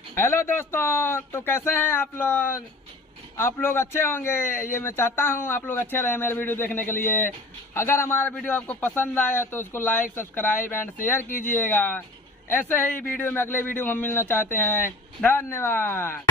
हेलो दोस्तों, तो कैसे हैं आप लोग? आप लोग अच्छे होंगे, ये मैं चाहता हूं। आप लोग अच्छे रहे मेरे वीडियो देखने के लिए। अगर हमारा वीडियो आपको पसंद आया तो उसको लाइक, सब्सक्राइब एंड शेयर कीजिएगा। ऐसे ही वीडियो में अगले वीडियो में हम मिलना चाहते हैं। धन्यवाद।